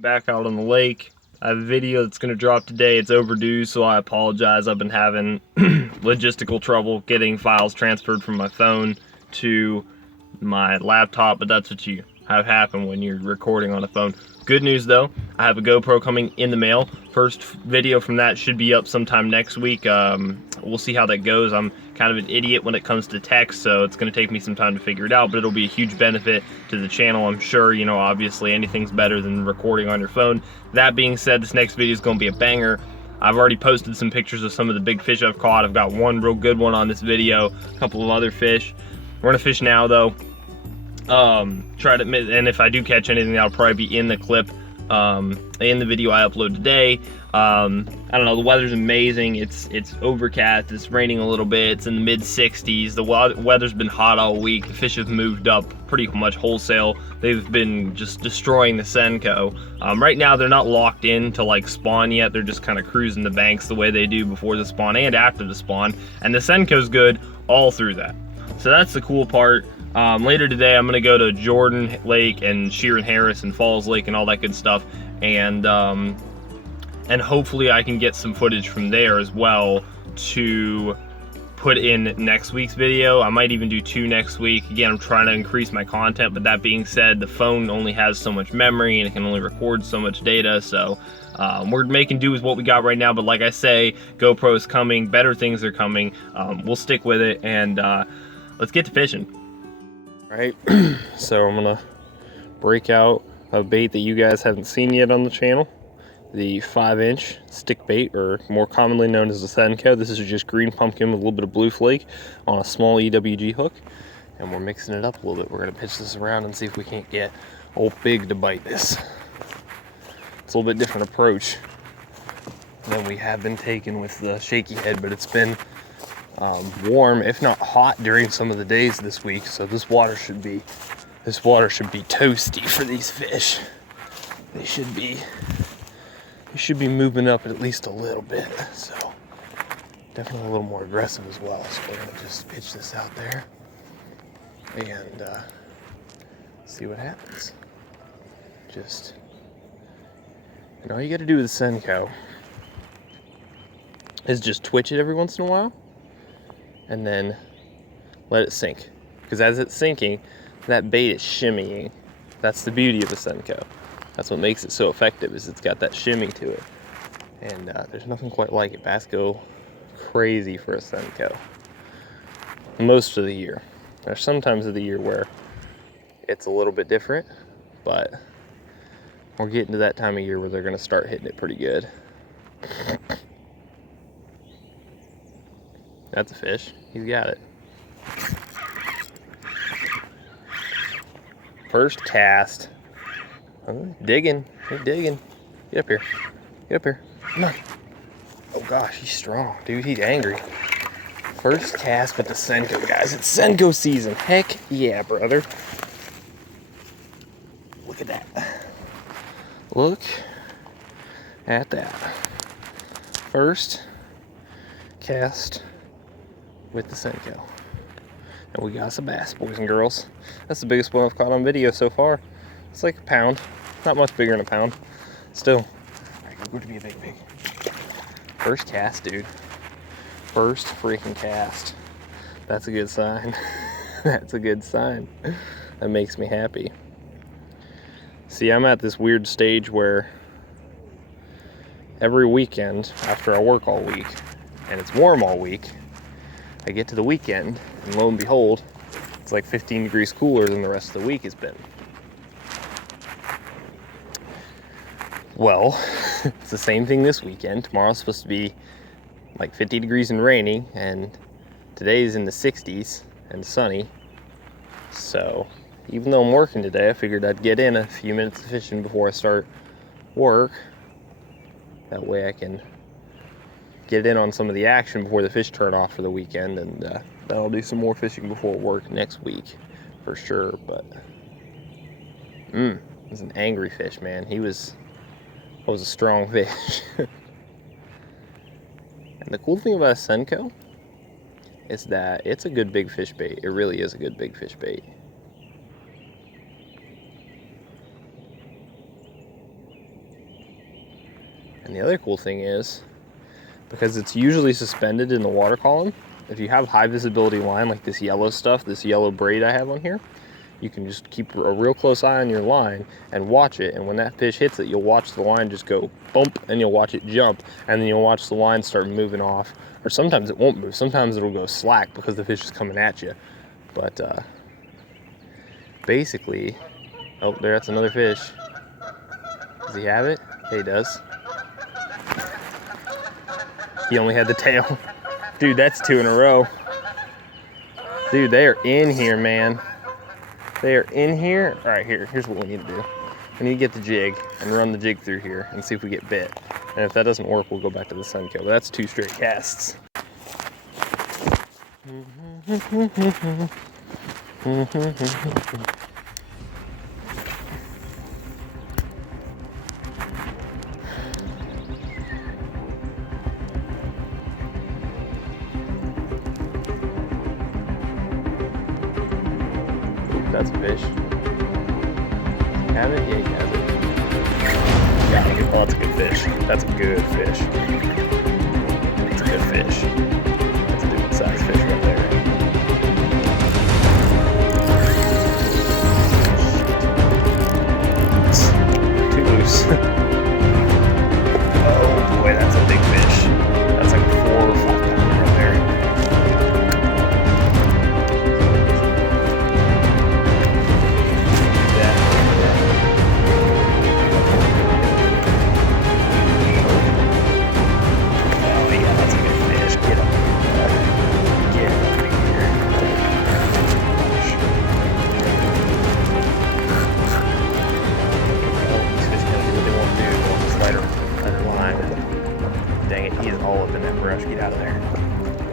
Back out on the lake. I have a video that's going to drop today. It's overdue, so I apologize. I've been having logistical trouble getting files transferred from my phone to my laptop, but that's what you have happen when you're recording on a phone. Good news though, I have a GoPro coming in the mail. First video from that should be up sometime next week. We'll see how that goes. I'm kind of an idiot when it comes to text, so it's going to take me some time to figure it out, but it'll be a huge benefit to the channel, I'm sure. You know, obviously anything's better than recording on your phone. That being said, this next video is going to be a banger. I've already posted some pictures of some of the big fish I've caught. I've got one real good one on this video, a couple of other fish. We're gonna fish now though. Try to, and if I do catch anything, that'll probably be in the clip, in the video I upload today. I don't know, the weather's amazing. It's overcast, it's raining a little bit, it's in the mid 60s. The weather's been hot all week. The fish have moved up pretty much wholesale. They've been just destroying the senko. Right now they're not locked in to like spawn yet. They're just kind of cruising the banks the way they do before the spawn and after the spawn. And the senko's good all through that. So that's the cool part. Later today, I'm gonna go to Jordan Lake and Sheeran Harris and Falls Lake and all that good stuff, and hopefully I can get some footage from there as well to put in next week's video. I might even do 2 next week. Again, I'm trying to increase my content, but that being said, the phone only has so much memory and it can only record so much data, so we're making do with what we got right now. But like I say, GoPro is coming, better things are coming. We'll stick with it, and let's get to fishing. All right, so I'm gonna break out a bait that you guys haven't seen yet on the channel, the 5-inch stick bait, or more commonly known as the senko. This is just green pumpkin with a little bit of blue flake on a small EWG hook, and we're mixing it up a little bit. We're gonna pitch this around and see if we can't get old Big to bite this. It's a little bit different approach than we have been taking with the shaky head, but it's been warm, if not hot, during some of the days this week, so this water should be toasty for these fish. They should be moving up at least a little bit, so definitely a little more aggressive as well. So we're gonna just pitch this out there and see what happens. And all you got to do with the senko is just twitch it every once in a while and then let it sink, because as it's sinking, that bait is shimmying. That's the beauty of the senko. That's what makes it so effective, is it's got that shimmy to it, and there's nothing quite like it. Bass go crazy for a senko most of the year. There's some times of the year where it's a little bit different, but we're getting to that time of year where they're going to start hitting it pretty good. That's a fish. He's got it. First cast. Oh, digging. He's digging. Get up here. Get up here. Come on. Oh gosh, he's strong, dude. He's angry. First cast with the senko, guys. It's senko season. Heck yeah, brother. Look at that. Look at that. First cast with the senko. And we got some bass, boys and girls. That's the biggest one I've caught on video so far. It's like a pound. Not much bigger than a pound. Still. Alright, go to be a big. First cast, dude. First freaking cast. That's a good sign. That's a good sign. That makes me happy. See, I'm at this weird stage where every weekend after I work all week and it's warm all week, I get to the weekend and lo and behold, it's like 15 degrees cooler than the rest of the week has been. Well, it's the same thing this weekend. Tomorrow's supposed to be like 50 degrees and rainy, and today's in the 60s and sunny. So even though I'm working today, I figured I'd get in a few minutes of fishing before I start work. That way I can get in on some of the action before the fish turn off for the weekend, and then I'll do some more fishing before work next week for sure. But it was an angry fish, man. He was a strong fish. And the cool thing about a senko is that it's a good big fish bait. It really is a good big fish bait. And the other cool thing is, because it's usually suspended in the water column, if you have high visibility line like this yellow stuff, this yellow braid I have on here, you can just keep a real close eye on your line and watch it. And when that fish hits it, you'll watch the line just go bump, and you'll watch it jump, and then you'll watch the line start moving off. Or sometimes it won't move. Sometimes it'll go slack because the fish is coming at you. But basically, oh, that's another fish. Does he have it? Yeah, he does. He only had the tail. Dude, that's 2 in a row. Dude, they are in here, man. They are in here. All right, here's what we need to do. We need to get the jig and run the jig through here and see if we get bit. And if that doesn't work, we'll go back to the senko. But that's 2 straight casts. That's a fish. Have it? Yeah, he has it. Yeah, oh, that's a good fish. That's a good fish. That's a good fish. That's a decent sized fish right there. Too loose. Oh boy, that's a big fish. That's like a 4 or 5 pounder right there. Dang it, he is all up in that brush. Get out of there.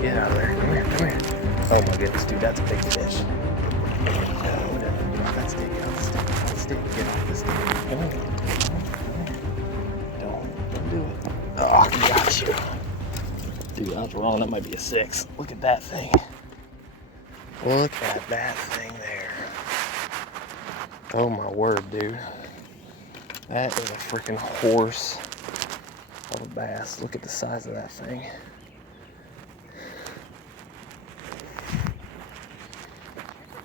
Get out of there. Come here, come here. Oh my goodness, dude, that's a big fish. No, drop that stick. Get off the stick. Get off the stick. Get off the stick. Don't do it. Oh, got you. Dude, I was wrong. That might be a 6. Look at that thing. Look at that thing there. Oh my word, dude. That is a freaking horse of a bass. Look at the size of that thing.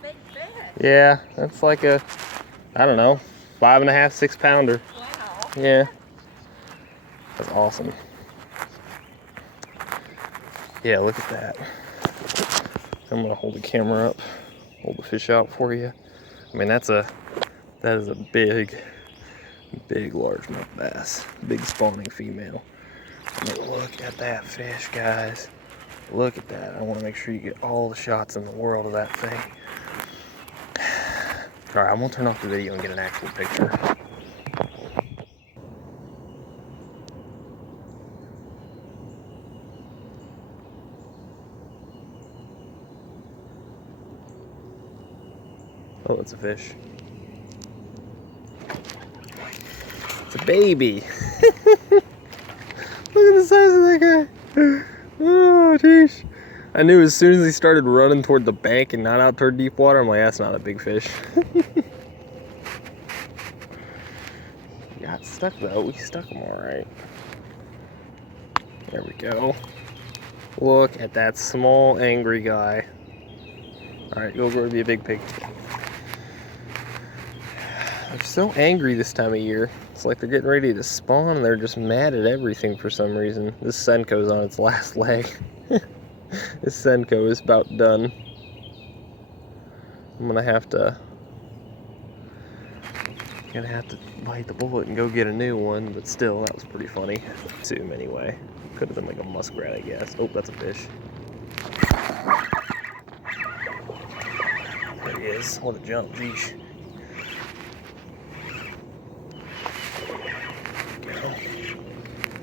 Big fish. Yeah, that's like a, I don't know, 5.5, 6 pounder. Wow. Yeah. That's awesome. Yeah, look at that. I'm gonna hold the camera up, hold the fish out for you. I mean, that is a big largemouth bass. Big spawning female. I mean, look at that fish, guys. Look at that. I want to make sure you get all the shots in the world of that thing. Alright, I'm going to turn off the video and get an actual picture. Oh, it's a fish. It's a baby. Look at the size of that guy. Oh, jeez. I knew as soon as he started running toward the bank and not out toward deep water, I'm like, that's not a big fish. Got stuck though. We stuck him all right. There we go. Look at that small, angry guy. All right, go grow to be a big pig. They're so angry this time of year. It's like they're getting ready to spawn and they're just mad at everything for some reason. This senko's on its last leg. This senko is about done. I'm gonna have to bite the bullet and go get a new one, but still, that was pretty funny. To him anyway. Could have been like a muskrat, I guess. Oh, that's a fish. There he is. What a jump, geesh.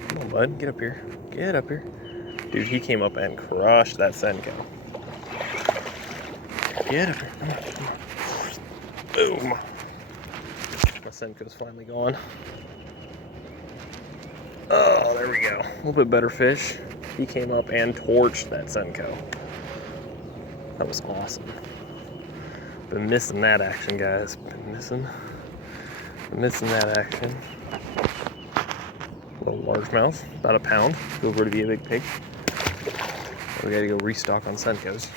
Come on, bud, get up here. Get up here. Dude, he came up and crushed that senko. Get up here. Come on, come on. Boom. My senko's finally gone. Oh, there we go. A little bit better fish. He came up and torched that senko. That was awesome. Been missing that action, guys. Been missing that action. Little largemouth, about a pound. Over to be a big pig. We gotta go restock on senkos.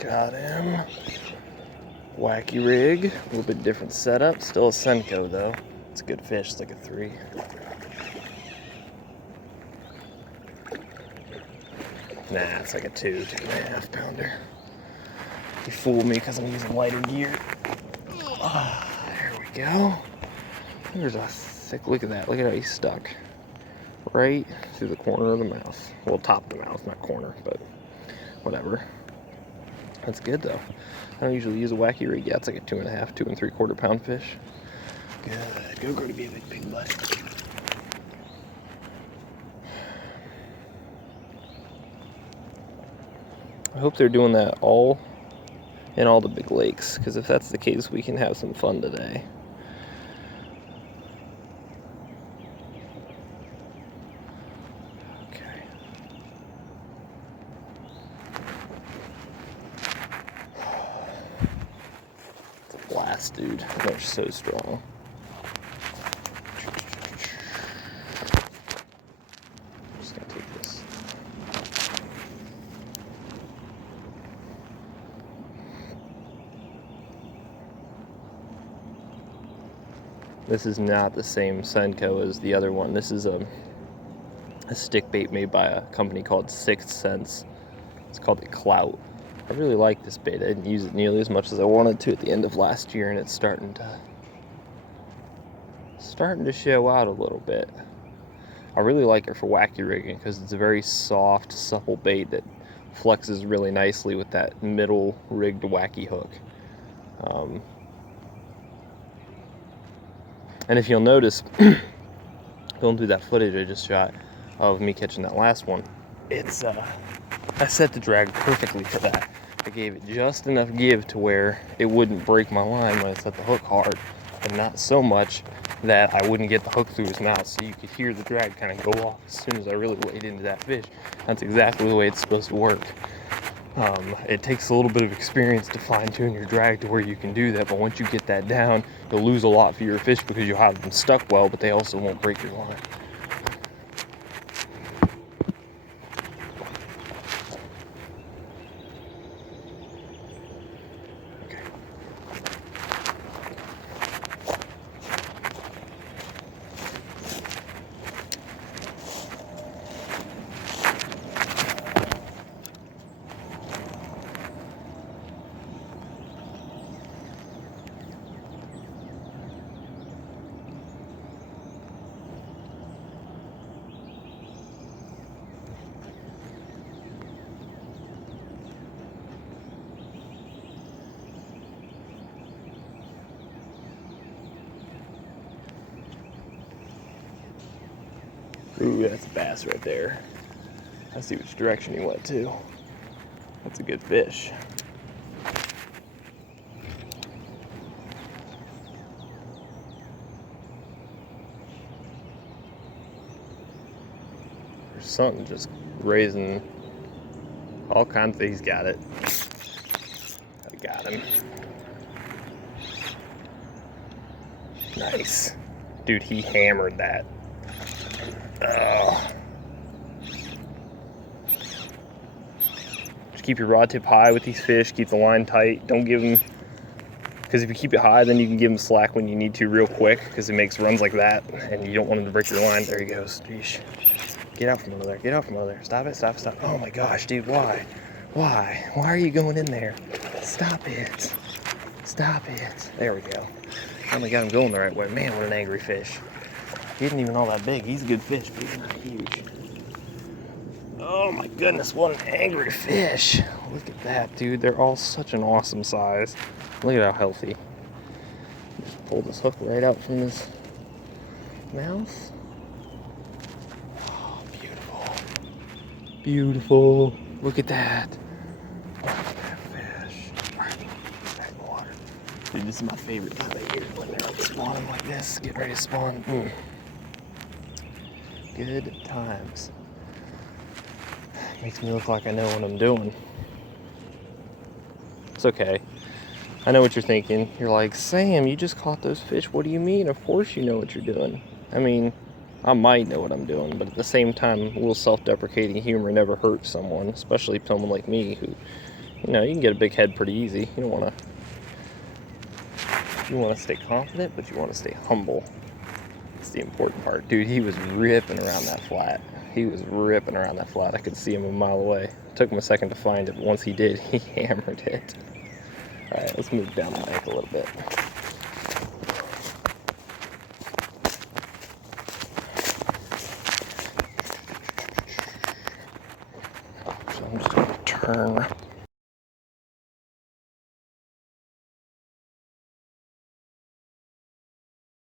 Got him. Wacky rig, a little bit different setup. Still a senko though. It's a good fish, it's like a 3. Nah, it's like a 2.5 pounder. You fooled me because I'm using lighter gear. There we go. There's a thick, look at that. Look at how he's stuck. Right through the corner of the mouth. Well, top of the mouth, not corner, but whatever. That's good though. I don't usually use a wacky rig. Yeah, it's like a 2.5, 2 3/4 pound fish. Good. Go to be a big pig, bud. I hope they're doing that all in all the big lakes, because if that's the case, we can have some fun today. Blast, dude. They're so strong. I'm just gonna take this. This is not the same senko as the other one. This is a stick bait made by a company called Sixth Sense. It's called the Clout. I really like this bait. I didn't use it nearly as much as I wanted to at the end of last year, and it's starting to show out a little bit. I really like it for wacky rigging because it's a very soft, supple bait that flexes really nicely with that middle rigged wacky hook. And if you'll notice, going through that footage I just shot of me catching that last one, it's I set the drag perfectly for that. I gave it just enough give to where it wouldn't break my line when I set the hook hard, and not so much that I wouldn't get the hook through his mouth, so you could hear the drag kind of go off as soon as I really weighed into that fish. That's exactly the way it's supposed to work. It takes a little bit of experience to fine tune your drag to where you can do that, but once you get that down, you'll lose a lot for your fish because you'll have them stuck well, but they also won't break your line. Ooh, that's a bass right there. I see which direction he went to. That's a good fish. There's something just raising all kinds of, he's got it. I got him. Nice. Dude, he hammered that. Just keep your rod tip high with these fish. Keep the line tight. Don't give them, because if you keep it high, then you can give them slack when you need to real quick, because it makes runs like that, and you don't want them to break your line. There he goes. Yeesh. Get out from under there. Get out from under there. Stop it. Stop. Stop. Oh my gosh, dude. Why? Why? Why are you going in there? Stop it. Stop it. There we go. Finally got him going the right way. Man, what an angry fish. He isn't even all that big. He's a good fish, but he's not huge. Oh my goodness, what an angry fish. Look at that, dude. They're all such an awesome size. Look at how healthy. Just pull this hook right out from his mouth. Oh, beautiful. Beautiful. Look at that. Look at that fish. Alright, back in the water. Dude, this is my favorite time of year when they're spawning like this, getting ready to spawn. Good times. Makes me look like I know what I'm doing. It's okay. I know what you're thinking. You're like, Sam, you just caught those fish. What do you mean? Of course you know what you're doing. I mean, I might know what I'm doing, but at the same time, a little self-deprecating humor never hurts someone, especially someone like me who, you know, you can get a big head pretty easy. You don't want to, you want to stay confident, but you want to stay humble. That's the important part. Dude, he was ripping around that flat. He was ripping around that flat. I could see him a mile away. It took him a second to find it, but once he did, he hammered it. All right, let's move down the bank a little bit. So I'm just going to turn